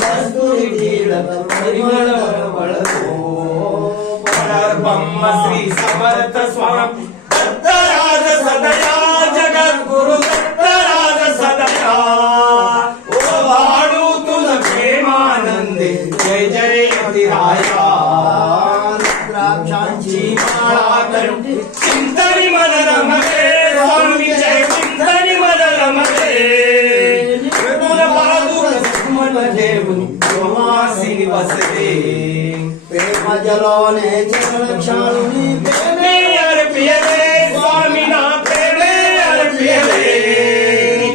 कस्तुरी तिलक परिमळ वळतो परब्रह्म श्री समर्थ स्वामी दत्तराज सदया जगद्गुरु दत्तराज सदया ओ वाढू तुझ प्रेमानंदे जय जय अतिराया द्राक्षांची माळा करून चिंतनी मन रमते स्वामी जय चिंतनी मन रमते विपुल पादुक मन देऊन जोमासी बसते प्रेम जलोने चरण क्षाळुनी प्रेमे अर्पिले स्वामी ना प्रेमे अर्पिले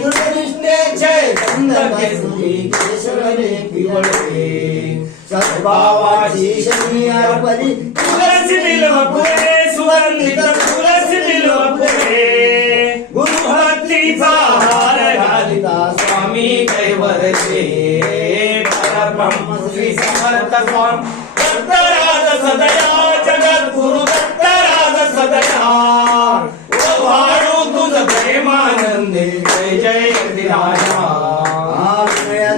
कृष्णेचे गंध केसरी केशवने पिवळे सद्भावाची शनी अर्पणी तुलसी बिल्व फुले सुगंधित तुलसी बिल्व फुले गुरु भक्तीचा हार घालिता स्वामी कैवरचे परब्रह्म श्री समर्थ स्वामी दत्तराज सदया जगद्गुरु दत्तराज सदया ओ वाढू तुझ प्रेमानंदे जय जय राजा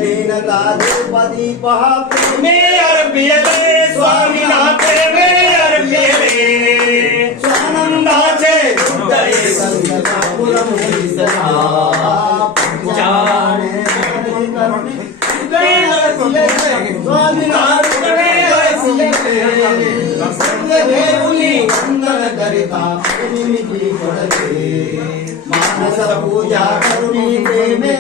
दीनता द्रौपदी पहा प्रेमे अर्पिले स्वामी ना प्रेमे अर्पिले स्वानंदाचे हृदय संगतापुरम जाने स्वामी ना वंदन करिता निमित्ती पडते मानस पूजा करुणी प्रेमे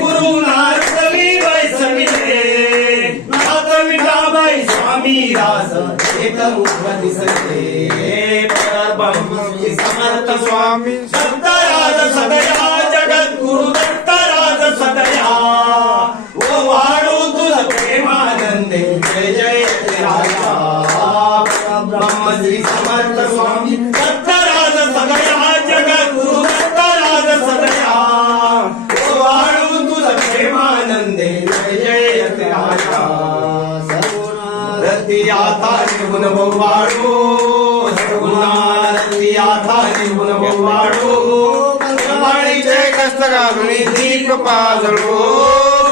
गुरु नारदवी वैसविले नाथ विठाबाई स्वामी रास एक मुख दिसते परब्रह्म श्री समर्थ स्वामी दत्तराज सदया जगद्गुरु दत्तराज सदया ओ वाढू तुझ प्रेमानंदे जय जय राजा परब्रह्म श्री समर्थ स्वामी दत्तराज सदया जगद्गुरु दत्तराज सदया प्रेमानंदे जय जय राजा रतियाथा निगुण वाढो रतियाथा निगुण वाढो कल्पनेचे कष्ट घालून दीप पाजळो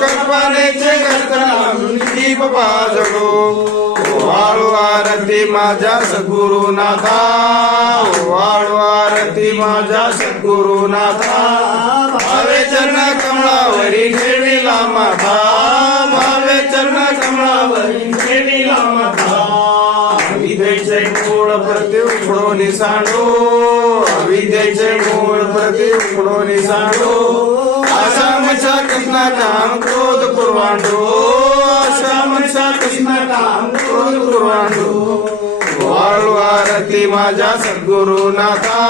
कल्पनेचे कष्ट घालून दीप पाजळो वाळू आरती माझ्या सद्गुरुनाथा वाळू आरती माझ्या सद्गुरुनाथा भावे चरण कमळावरी ठेविला माथा भावे चरण कमळावरी ठेविला माथा विद्येचे मूळ प्रति उखडून सांडो विद्येचे मूळ प्रति उखडून सांडो आशा मचा कृष्णा काम क्रोध पुरवांडो आशा मचा कृष्णा काम क्रोध पुरवांडो वाळू आरती माझ्या सद्गुरुनाथा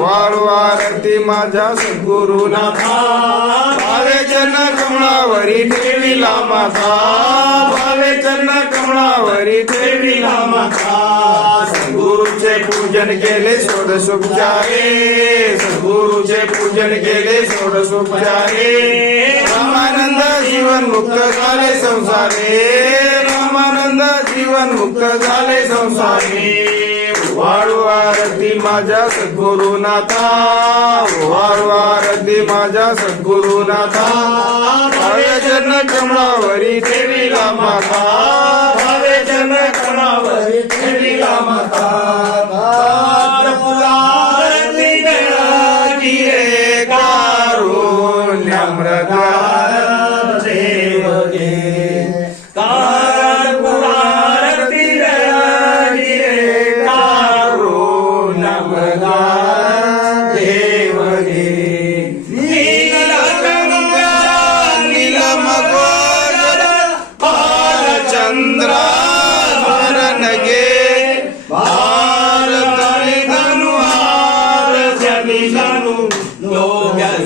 वाळू आरती माझ्या सद्गुरुनाथा भावे चरण कमळावरी ठेविला माथा भावे चरण कमळावरी ठेविला माथा सद्गुरूचे पूजन केले षोडशोपचारे सद्गुरूचे पूजन केले षोडशोपचारे रामानंद जीवन मुक्त झाले संसारे रामानंद जीवन मुक्त झाले संसारे वाळू आरती माझ्या सद्गुरुनाथा वाळू आरती माझ्या सद्गुरुनाथा भावे चरण कमळावरी ठेविला माथा भावे चरण कमळावरी ठेविला माथा आरती बेळगी रे कारुण्यामृगार देव गे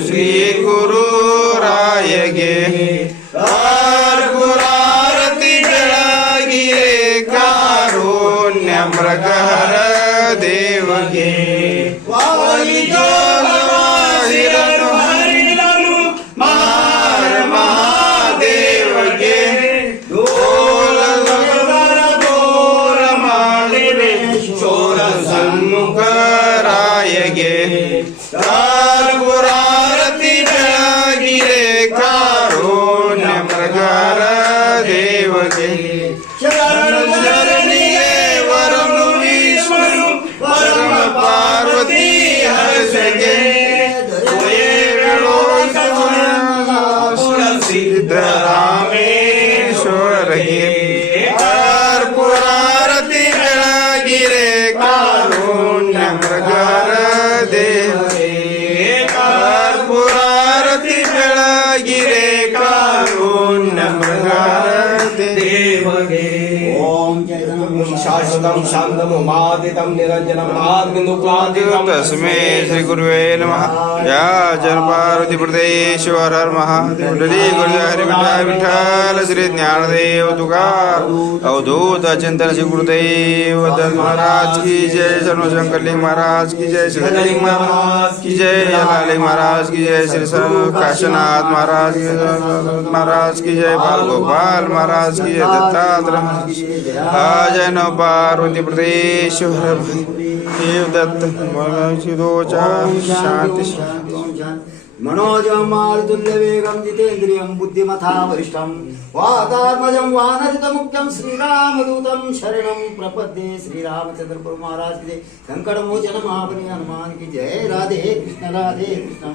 श्री गुरु राय गे गुरारती बेळगी रे कारुण्यामृगहर देव गे वाली जोगवाहिरनु हरिलनु मार महादेव गे डोल लगवर दोर मालिरे चोर सन्मुख राय गे गुरारती बेळगी रे कारुण्यामृगहर शाश्वतं शान्तं उमातीतं निरञ्जनं नादबिन्दुक्लान्तितं तस्मै श्री गुरुवे नमः। या जन पार्वती प्रदेश हर हर महादेव डली गुरु हरि विठ्ठल विठ्ठल श्री ज्ञानदेव तुकार अवधूत चिंतन श्री गुरुदेव दत्त महाराज की जय। शरणो शंकर लिंग महाराज की जय। श्री लिंग महाराज की जय। लालिंग महाराज की जय। श्री काशीनाथ महाराज की जय। बाल गोपाल महाराज की जय। दत्तात्रेय महाराज की जय। जय नो पार्वती प्रदेश हर देव दत्त शांति मनोजं मारुतुल्यवेगं जितेन्द्रियं बुद्धिमता वरिष्ठं वातात्मजं वानरयुतमुख्यं श्रीरामदूतं शरणं प्रपद्ये। श्रीरामचंद्र प्रभु महाराज की जय। संकटमोचन महाबली हनुमान की जय। राधे कृष्ण राधे कृष्ण।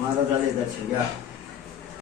महाराज राधे दर्शन घ्या।